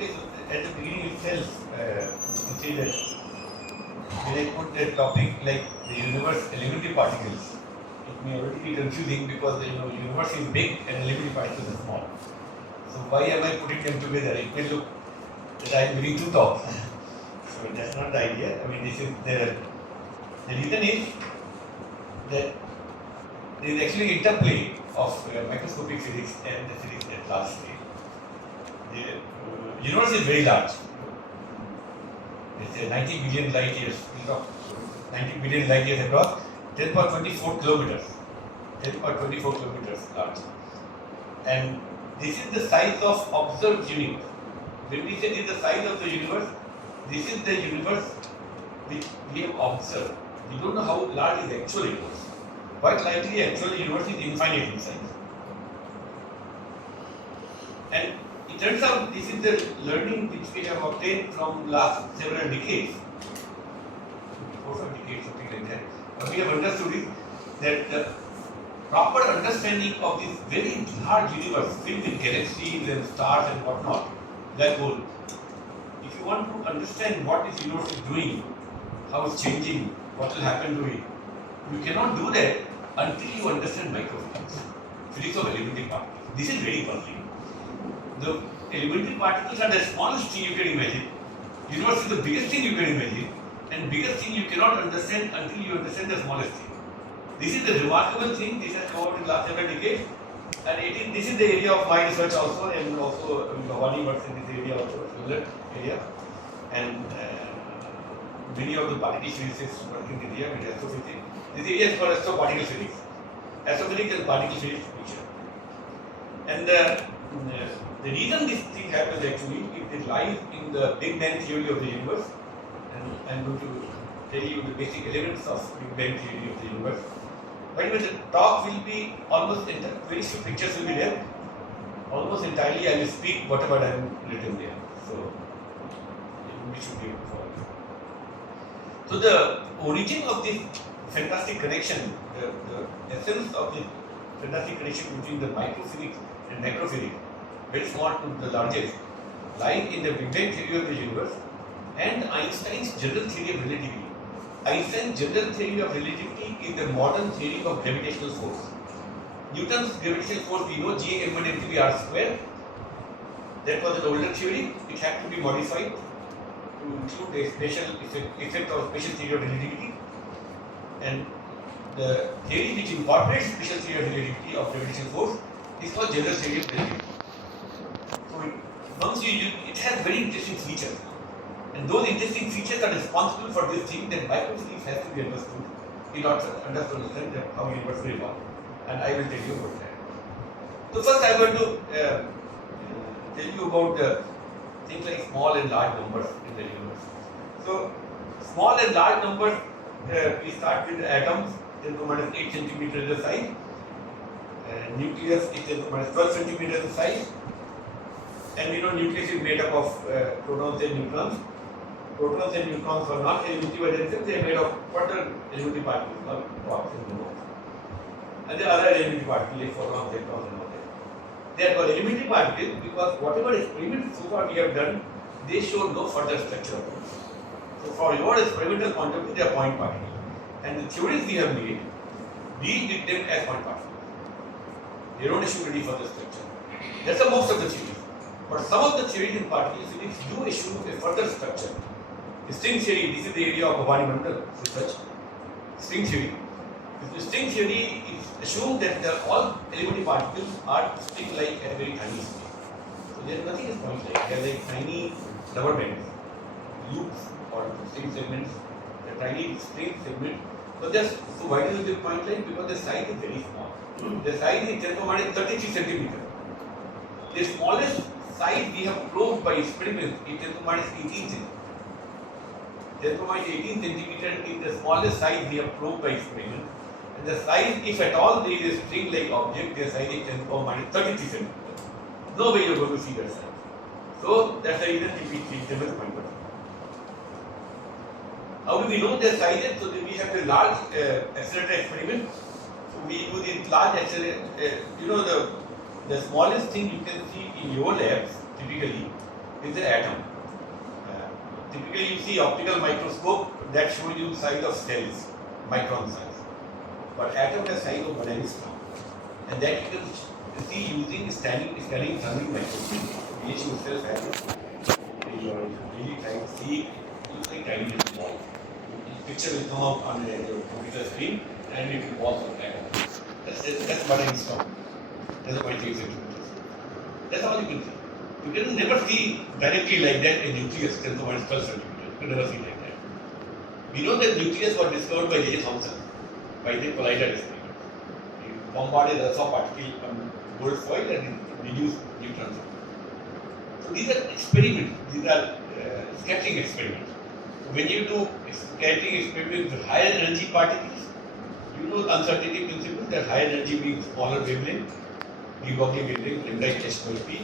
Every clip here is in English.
Okay, so at the beginning itself, you see that when I put a topic like the universe elementary particles, it may already be confusing because universe is big and elementary particles are small. So why am I putting them together? It may look that I am giving two talks. So that's not the idea. I mean, this is the reason is that there is actually interplay of microscopic physics and the physics at large scale. The universe is very large. It's 90 billion light years. 90 billion light years across, 10 power 24 kilometers. 10 power 24 kilometers large. And this is the size of observed universe. When we say this is the size of the universe, this is the universe which we have observed. We don't know how large is actual universe. Quite likely, actual universe is infinite in size. And it turns out this is the learning which we have obtained from last several decades, 4 or 5 decades, something like that. What we have understood is that the proper understanding of this very large universe filled with galaxies and stars and whatnot, black hole. If you want to understand what this universe is doing, how it's changing, what will happen to it, you cannot do that until you understand microphysics, physics of elementary particles. This is very puzzling. The elementary particles are the smallest thing you can imagine. Universe is the biggest thing you can imagine, and biggest thing you cannot understand until you understand the smallest thing. This is the remarkable thing. This has come out in the last several decades, and this is the area of my research also, and also Bhavani works in this area also, similar area, and many of the particle physicists work in this area with astrophysics. This area is called astroparticle physics. Astrophysics and particle physics picture. And the reason this thing happens actually is it lies in the Big Bang theory of the universe, and I'm going to tell you the basic elements of Big Bang theory of the universe. By the way, the talk will be almost very few pictures will be there. Almost entirely I will speak whatever I am written there. So we should be able to follow. So the origin of this fantastic connection, the essence of this fantastic connection between the microphysics and macrophysics, very small to the largest, lies in the Big Bang theory of the universe and Einstein's general theory of relativity. Einstein's general theory of relativity is the modern theory of gravitational force. Newton's gravitational force, we know G m1 mv r square. That was an older theory. It had to be modified to include a special effect of special theory of relativity. And the theory which incorporates special theory of relativity of gravitational force is called general theory of relativity. So it has very interesting features. And those interesting features are responsible for this thing that microphysics has to be understood in order to understand how the universe will evolve. And I will tell you about that. So first I want to tell you about things like small and large numbers in the universe. So small and large numbers, we start with atoms, 10 to minus 8 centimeters the size. Nucleus is 10 to minus 12 centimeters the size. And we know nucleus is made up of protons and neutrons. Protons and neutrons are not elementary by themselves, they are made of further elementary particles called quarks and gluons. And the other elementary particles like photons, electrons and all that. They are called elementary particles because whatever experiments so far we have done, they show no further structure. So for your experimental point of view, they are point particles. And the theories we have made deal with them as point particles. They don't assume any further structure. That's the most of the theories. But some of the theories in particle physics do assume a further structure. String theory, this is the area of Mondal research. String theory. The string theory is assumed that all elementary particles are string-like at a very tiny scale. So there is nothing is point-like. They are like tiny rubber bands, loops or string segments, a tiny string segment. So why do they point-like? Because the size is very small. The size is 10 to minus 33 centimeters. The smallest size we have probed by experiment is 10 to minus 18 centimeters. 10 to minus 18 centimeters is the smallest size we have probed by experiment. And the size, if at all there is a string-like object, their size is 10 to minus 33 centimeters. No way you are going to see that size. So that's the reason we treat them as point particles. How do we know their sizes? So we have a large accelerator experiment. So we do the large accelerator. The smallest thing you can see in your labs typically is the atom. Typically, you see optical microscope that shows you size of cells, micron size. But atom has size of Banaras, and that you can see using scanning thermal microscope. BHU itself has it. You really try to see it looks like tiny little ball. The picture will come up on your computer screen, and it will walk on that. That's Banaras. That's why it takes it. That's all you can see. You can never see directly like that a nucleus 10 to the minus 12 centimeter. You can never see like that. We know that nucleus was discovered by J. Thomson by the collider experiment. He bombarded alpha particle on gold foil and reduced neutrons. So these are experiments. These are scattering experiments. When you do scattering experiments with higher energy particles, you know the uncertainty principle that higher energy means smaller wavelength, de Broglie wavelength, lambda h square p.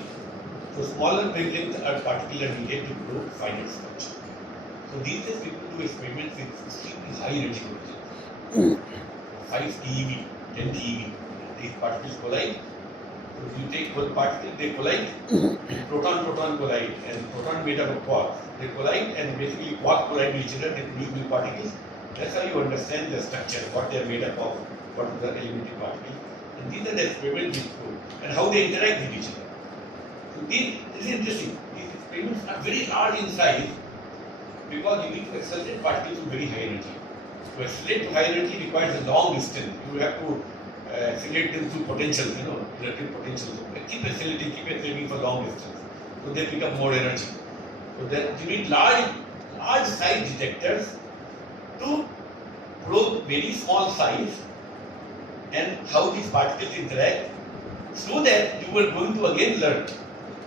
So smaller wavelengths are particular needed to grow finer structure. So these days people do experiments with extremely high energy wavelengths. 5 TeV, 10 TeV. These particles collide. So you take one particle, they collide, proton collide, and proton made up of quarks. They collide and basically quarks collide with each other, they produce new particles. That's how you understand the structure, what they are made up of, what are the elementary particles. And these are the experiments which do, and how they interact with each other. So this is interesting. These experiments are very large in size because you need to accelerate particles to very high energy. To accelerate to high energy requires a long distance. You have to accelerate them through potentials, relative potentials. Keep accelerating for long distance. So they pick up more energy. So that you need large size detectors to probe very small size and how these particles interact, so that you are going to again learn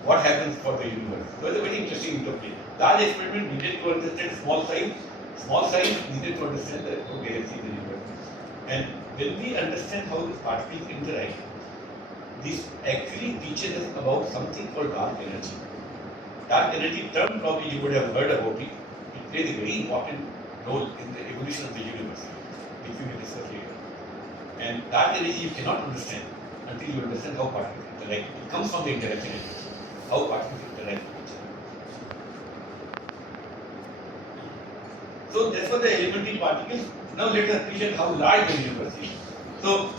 what happens for the universe. So it's a very interesting interplay. Large experiment needed to understand small size needed to understand the galaxy in the universe. And when we understand how these particles interact, this actually teaches us about something called dark energy. Dark energy term, probably you would have heard about it. It plays a very important role in the evolution of the universe, which we will discuss later. And dark energy you cannot understand until you understand how particles interact. It comes from the interaction energy, how particles interact with each other. So that's for the elementary particles. Now let us appreciate how large the universe is. So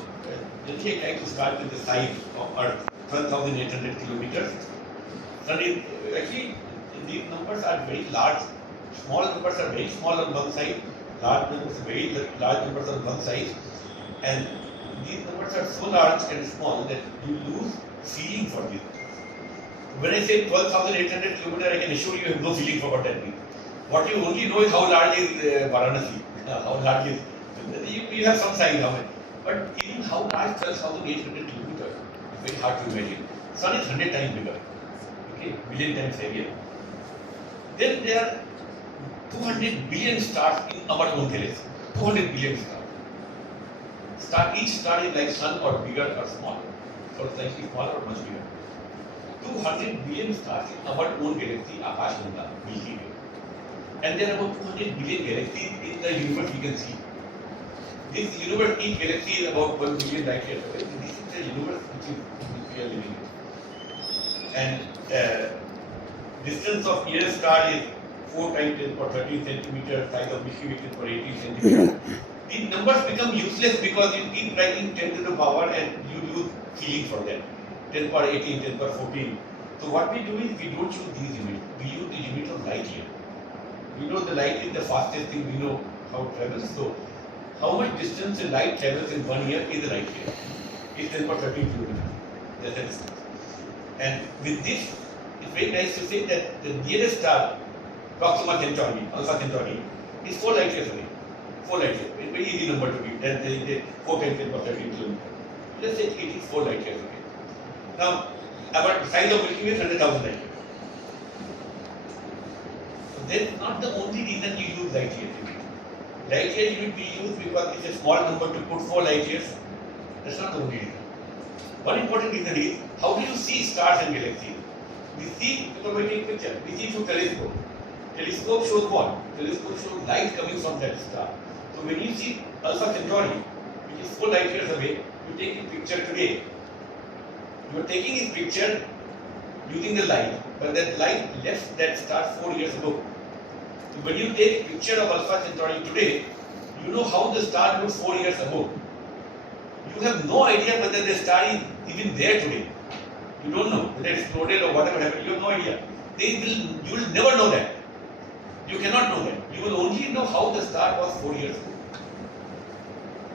let me try to start with the size of Earth, 12,800 kilometers. Sun is actually these numbers are very large. Small numbers are very small on one side, large numbers are very large numbers on one side, and these numbers are so large and small that you lose feeling for these. When I say 12,800 kilometers, I can assure you have no feeling for what that means. What you only know is how large is Varanasi, how large is. You have some size of it, but even how large 12,800 kilometers is very hard to imagine. Sun is 100 times bigger, okay, billion times heavier. Then there are 200 billion stars in our own galaxy. 200 billion stars. Each star is like sun or bigger or smaller, or slightly smaller or much bigger. 200 billion stars in our own galaxy, Akash Mondal, Milky Way. And there are about 200 billion galaxies in the universe we can see. This universe, each galaxy is about 1 billion light years away. This is the universe which we are living in. And distance of nearest star is 4 times 10 for 13 centimeters, size of Milky Way 10 for 18 centimeters. These numbers become useless because you keep writing 10 to the power and you lose feeling for them. 10 power 18, 10 power 14. So what we do is we don't use these units. We use the unit of light year. We know the light is the fastest thing, we know how it travels. So how much distance a light travels in 1 year is a light year. It's 10 power 13 kilometers. That's the distance. And with this, it's very nice to say that the nearest star, Proxima Centauri, Alpha Centauri, is 4 light years away. 4 light years. It's a very easy number to give. Then they say 4 times 10 power 13 kilometers. Let's say it is 4 light years away. Now, our size of Milky Way is 100,000 light years. So that's not the only reason you use light year unit. Light year unit we use because it's a small number to put 4 light years. That's not the only reason. One important reason is, how do you see stars and galaxies? We see, because we take picture, we see through telescope. Telescope shows what? Telescope shows light coming from that star. So when you see Alpha Centauri, which is 4 light years away, you take a picture today. You are taking his picture using the light. but that light left that star 4 years ago. When you take a picture of Alpha Centauri today, you know how the star looked 4 years ago. You have no idea whether the star is even there today. You don't know whether it's exploded or whatever happened. You have no idea. You will never know that. You cannot know that. You will only know how the star was 4 years ago.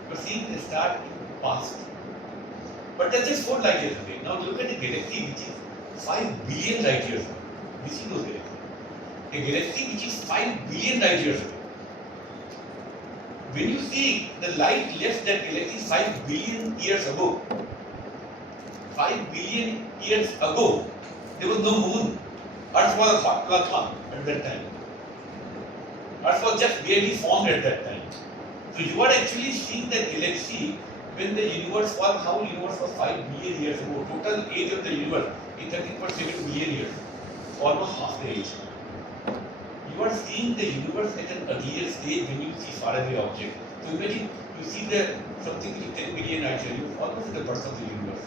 You are seeing the star in the past. But that's just 4 light years away. Now look at the galaxy which is 5 billion light years away. We see those galaxies. A galaxy which is 5 billion light years away. When you see the light left that galaxy 5 billion years ago, 5 billion years ago, there was no moon. Earth was a hot plasma at that time. Earth was just barely formed at that time. So you are actually seeing that galaxy when the universe was, how the universe was 5 billion years ago. Total age of the universe is 13.7 billion years. Almost half the age. You are seeing the universe at an earlier stage when you see faraway object. So imagine you see something which is 10 billion light years, almost at the birth of the universe.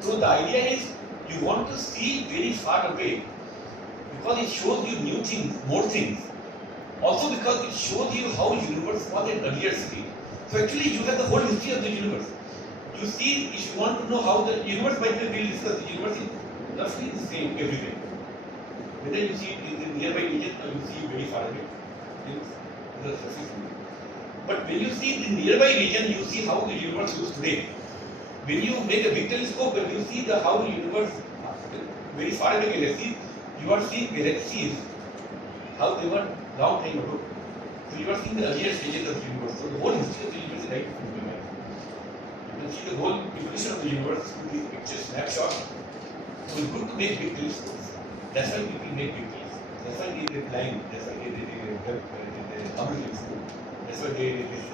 So the idea is you want to see very far away because it shows you new things, more things. Also because it shows you how the universe was at earlier stage. So actually you have the whole history of the universe. You see, if you want to know how the universe, by the way, we'll discuss, the universe is roughly the same everywhere. Whether you see it in the nearby region or you see very far away, but when you see the nearby region, you see how the universe looks today. When you make a big telescope and you see how the universe, very far away galaxies, you are seeing galaxies, how they were long time ago. So you are seeing the earlier stages of the universe. So the whole history of the universe is right in front of your eyes. You can see the whole evolution of the universe through these picture snapshots. So it's good to make big telescopes. That's why people make big telescopes. That's why they did blind. That's why they did the Hubble telescope. That's why they did this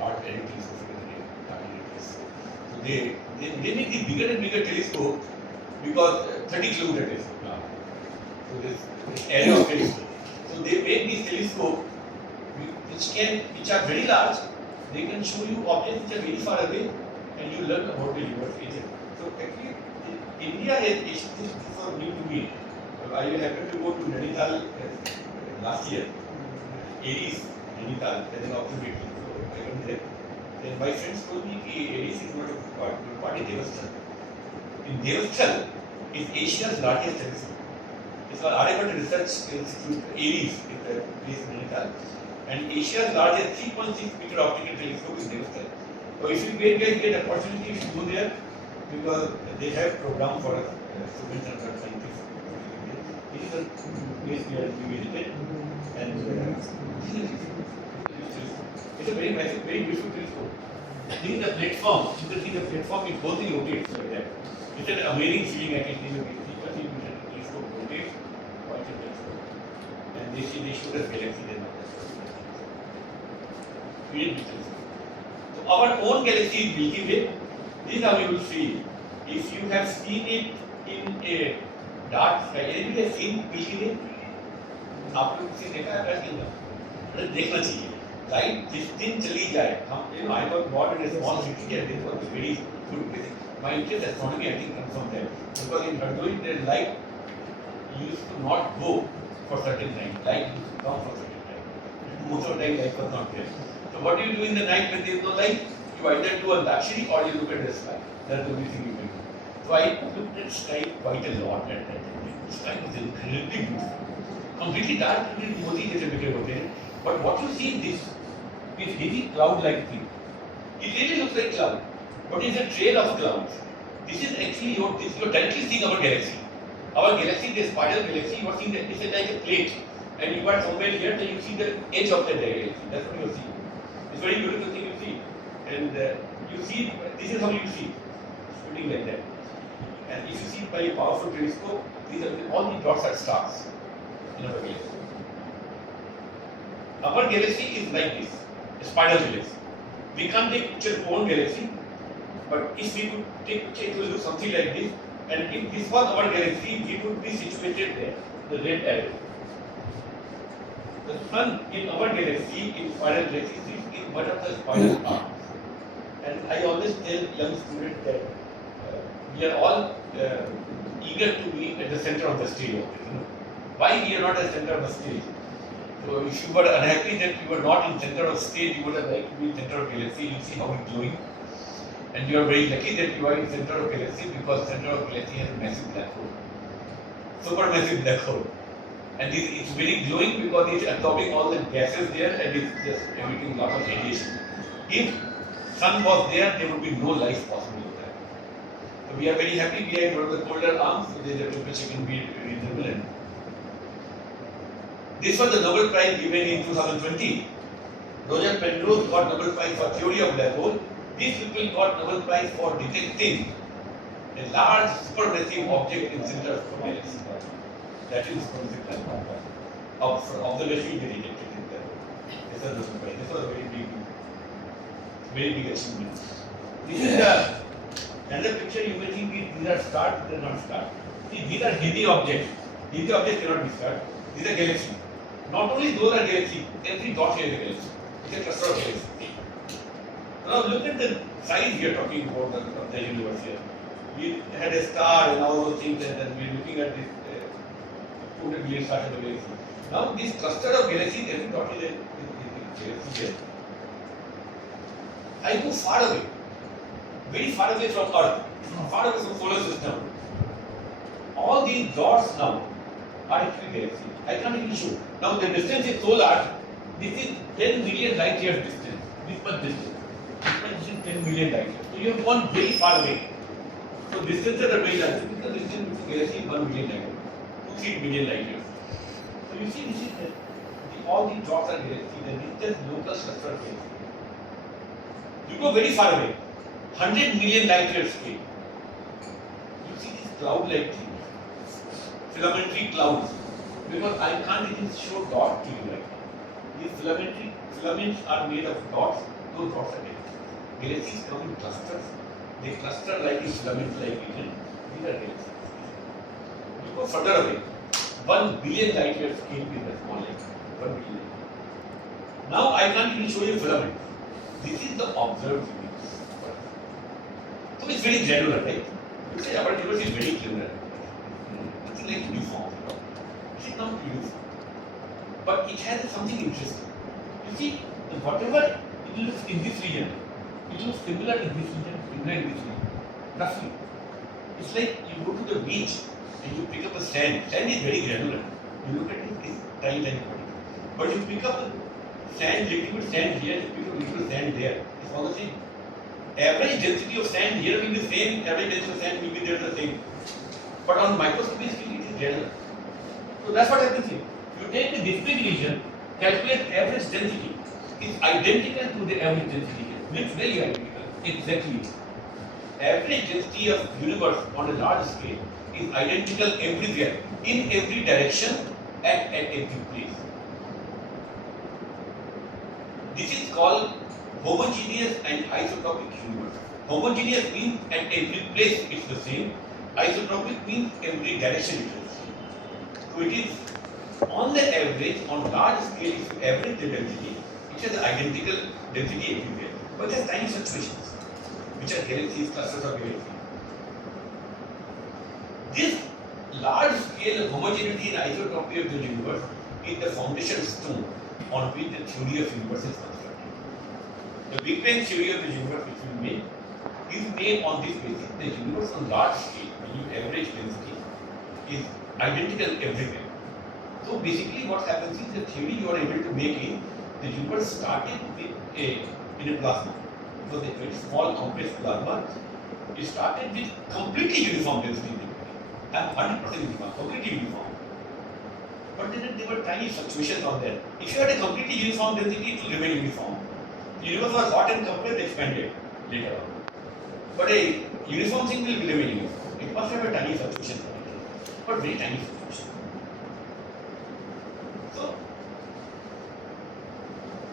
art editing telescope. So they make the bigger and bigger telescope because 30 kilometer telescope now. So this area of telescope. So they make these telescopes which are very large. They can show you objects which are very far away, and you learn about the universe. So actually, India has, this was new to me. I happened to go to Nainital last year, Aries, Nainital, as an observatory. So I went there. Then my friends told me that Aries is not a good part. Good part is Devasthal. In Devasthal is Asia's largest telescope. It's an Aryabhatta Research Institute, Aries, is the place in Nainital. And Asia's largest 3.6 meter optical telescope is Devasthal. So if you get opportunity, if you go there, because they have program for students and scientists. This is a place where we visited, and it's a very massive, very beautiful telescope. This is the platform. You can see the platform is both in rotates like that. It's an amazing feeling. I can see the telescope rotates, watch the telescope, and they show us galaxy then. Very beautiful. So our own galaxy is Milky Way. This is how you will see. If you have seen it in a dark sky, anybody has seen Milky Way? आप लोग किसी देखा है कैसे ना? अरे देखना चाहिए. Light जिस दिन चली जाए, हम I was born in a small city and this was very good place. My interest in astronomy I think comes from there because in Hardoi the light used to not go for certain time. Light used to come for certain time. Most of the time light was not there. So what do you do in the night when there is no light? You either do a Dakshini or you look at the sky. That's the only thing you can do. So I looked at sky quite a lot at that time. The sky was incredibly beautiful. Completely dark, but what you see in this is heavy cloud-like thing. It really looks like cloud, but it's a trail of clouds. This is actually you're directly seeing our galaxy. Our galaxy, the spiral galaxy, you are seeing that it's like a plate, and you are somewhere here, then you see the edge of the galaxy. That's what you see. It's a very beautiful thing you see, and you see. This is how you see, shooting like that. And if you see by a powerful telescope, all the dots are stars in our galaxy. Our galaxy is like this, a spiral galaxy. We can't take picture of our own galaxy, but if we could take picture, it will look something like this. And if this was our galaxy, we would be situated there, the red arrow. The sun in our galaxy, in spiral galaxy, is one of the spiral arms. And I always tell young students that we are all eager to be at the center of the stage. Why we are not at the center of the stage? So if you were unhappy that you were not in center of stage, you would have liked to be in center of galaxy. You see how it's glowing. And you are very lucky that you are in center of galaxy, because center of galaxy has a massive black hole. Supermassive black hole. And it's very glowing because it's absorbing all the gases there and it's just emitting a lot of radiation. If sun was there would be no life possible there. So we are very happy we are in one of the colder arms, so the temperature can be reasonable. This was the Nobel Prize given in 2020. Roger Penrose got Nobel Prize for theory of black hole. These people got Nobel Prize for detecting a large supermassive object in center of the galaxy. That is observation they detected in black hole. This was Nobel Prize. This was a very big achievement. This is another picture. You may think these are stars, they are not stars. See, these are heavy objects. Heavy objects cannot be stars. These are galaxies. Not only those are galaxies, every dot here is a galaxy. It's a cluster of galaxies. Now look at the size we are talking about of the universe here. We had a star and all those things, and then we are looking at this 200 billion stars in the galaxy. Now this cluster of galaxies, every dot is a galaxy here. I go far away, very far away from Earth, far away from solar system. All these dots now are actually galaxies. I can't even show. Now the distance is so large. This is 10 million light years distance. This much distance. This much distance 10 million light years. So you have gone very far away. So distances are very large. This is the distance between galaxy is 1 million light years, 2-3 million light years. So you see, this is all these dots are galaxies, and this is local cluster of galaxies. You go very far away, 100 million light years away. You see these cloud-like things, filamentary clouds. Because I can't even show dots to you right now. These filaments are made of dots. Those dots are galaxies. Galaxies come in clusters. They cluster like a filament-like region. These are galaxies. You go further away, 1 billion light years scale is the small light. 1 billion. Now I can't even show you filament. This is the observed universe. So it's very granular, right? You say our universe is very granular. It's like uniform. It is not uniform. But it has something interesting. You see, whatever it looks in this region, it looks similar in this region, similar in this region. Roughly. It's like you go to the beach and you pick up a sand. Sand is very granular. You look at it, it's tiny, tiny particle. But you pick up sand, little bit sand here, you pick up little bit sand there. It's all the same. Average density of sand here will be the same, average density of sand will be there the same. But on microscopic scale, it is granular. So that's what happens here. You take the discrete region, calculate average density. It's identical to the average density here. It's very identical. Exactly. Average density of universe on a large scale is identical everywhere, in every direction, and at every place. This is called homogeneous and isotropic universe. Homogeneous means at every place it's the same. Isotropic means every direction it is the same. So it is on the average, on large scale, if you average the density, it has identical density everywhere. But there are tiny fluctuations, which are galaxies, clusters of galaxies. This large scale homogeneity and isotropy of the universe is the foundation stone on which the theory of universe is constructed. The Big Bang theory of the universe which we make is made on this basis. The universe on large scale, when you average density, is identical everywhere. So basically what happens is the theory you are able to make is the universe started in a plasma. It was a very small compressed plasma. It started with completely uniform density. And 100% uniform, completely uniform. But then there were tiny fluctuations on there. If you had a completely uniform density, it will remain uniform. The universe was hot and compressed, expanded later on. But a uniform thing will remain uniform. It must have a tiny fluctuation, but very tiny fluctuation.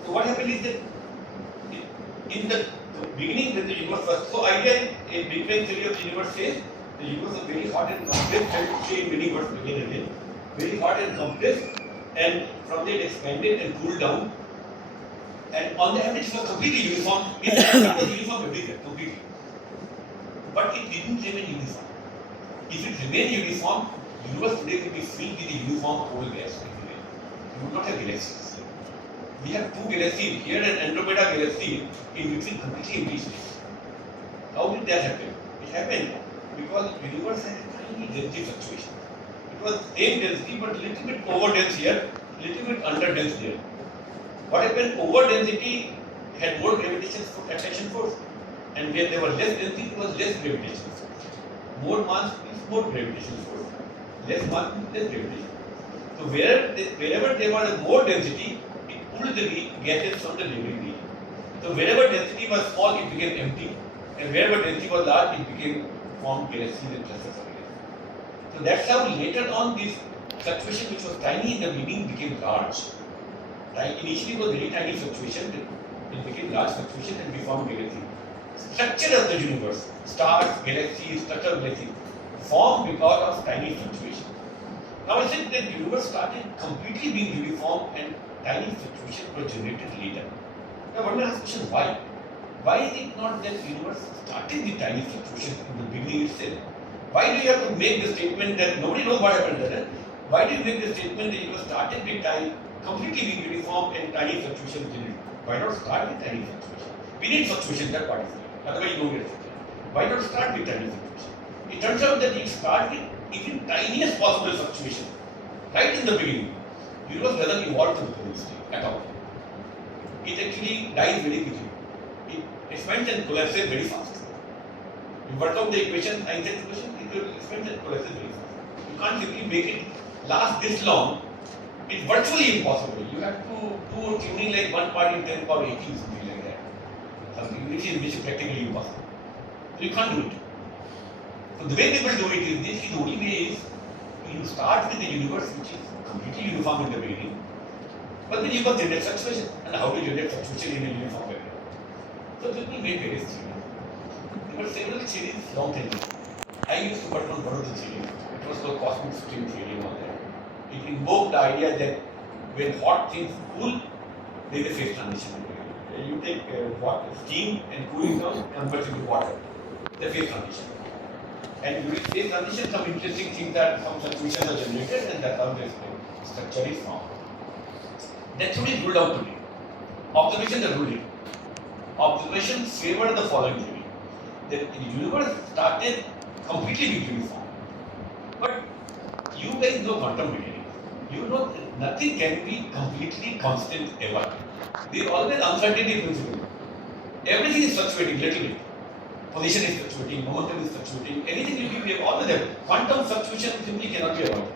So what happened is that in the beginning when the universe was, so idea in a Big Bang theory of the universe says the universe was very hot and compressed, I would say in many words again and again, very hot and compressed, and from there it expanded and cooled down, and on the average it was completely uniform. It was uniform everywhere, completely. but it didn't remain uniform. If it remained uniform, universe today would be filled with a uniform whole gas everywhere. You would not have galaxies. We have two galaxies here, an Andromeda galaxy in between completely empty space. How did that happen? It happened because the universe had a tiny density fluctuation. It was same density but little bit over dense here, little bit under dense there. What happened? Over density had more gravitational attraction force, and where there was less density, there was less gravitational force. More mass means more gravitational force. Less mass means less gravitation. So wherever there was more density, it pulled the gases from the neighboring region. So wherever density was small, it became empty, and wherever density was large, it became formed galaxies and clusters of galaxies. So that's how later on this fluctuation, which was tiny in the beginning, became large. Initially it was very tiny fluctuation, it became large fluctuation and we formed galaxies. Structure of the universe, stars, galaxies, structure of galaxies, formed because of tiny fluctuation. Now I said that the universe started completely being uniform and tiny fluctuations were generated later. Now one may ask the question, why? Why is it not that the universe started with tiny fluctuations in the beginning itself? Why do you have to make the statement that nobody knows what happened there? Why do you make the statement that the universe started with tiny, completely being uniform and tiny fluctuations generated? Why not start with tiny fluctuations? We need fluctuations, that part is clear. Otherwise you don't get fluctuation. Why not start with tiny fluctuations? It turns out that you start with even tiniest possible fluctuation right in the beginning. The universe doesn't evolve to the whole state at all. It actually dies very quickly. It expands and collapses very fast. You work out the equation, Einstein's equation, it will expand and collapses very fast. You can't simply make it last this long. It's virtually impossible. You have to do tuning like 1 part in 10 power 18, something like that. Something which is practically impossible. So you can't do it. So the way people do it is this, the only way is you start with the universe which is completely uniform in the beginning, but then you can generate fluctuation. And how to generate fluctuation in a uniform way? So people made various theories. There were several theories long time ago. I used to work on one of the theories. It was called cosmic string theory and all that. It invoked the idea that when hot things cool, there is a phase transition. You take steam and cooling down, converts into water. The phase transition. And during phase transition, some interesting things that some fluctuations are generated, and that's how the structure is formed. That theory is ruled out today. Observations are ruled in. Observations favor the following theory: that the universe started completely with uniform. But you guys know quantum mechanics. You know that nothing can be completely constant ever. There is always uncertainty principle. Everything is fluctuating little bit. Position is fluctuating, momentum is fluctuating, anything will be always there. Quantum fluctuation simply cannot be avoided.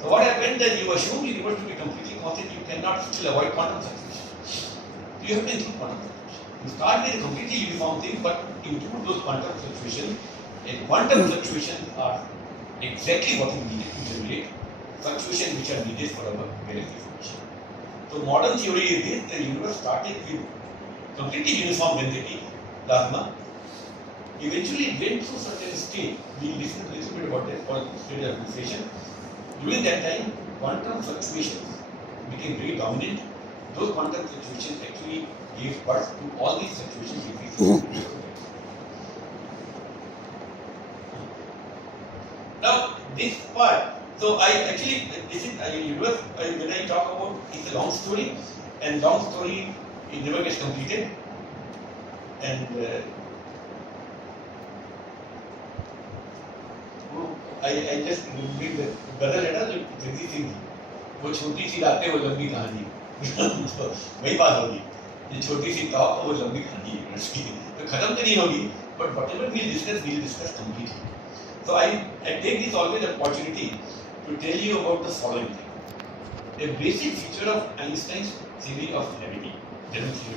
So what happened that you assume the universe to be completely constant, you cannot still avoid quantum fluctuation. You have to include quantum fluctuation. You start with a completely uniform thing, but include those quantum fluctuations. And quantum fluctuations are exactly what we needed to generate fluctuations which are needed for our galaxy formation. So modern theory is this: the universe started with completely uniform density, plasma. Eventually it went through certain state. We listened a little bit about that called state of inflation. During that time, quantum fluctuations became very dominant. Those quantum fluctuations actually gave birth to all these fluctuations which we see. Now this part, so I actually, this is universe, when I talk about, it's a long story, and long story, it never gets completed. And I just read the गजल है ना जो जगजीत सिंह की, वो छोटी सी रातें वो लंबी कहानी तो वही बात होगी, ये छोटी सी टॉक वो लंबी कहानी है उसकी, तो खत्म तो नहीं होगी, but whatever we'll discuss completely. So I take this always opportunity to tell you about the following thing. A basic feature of Einstein's theory of gravity, general theory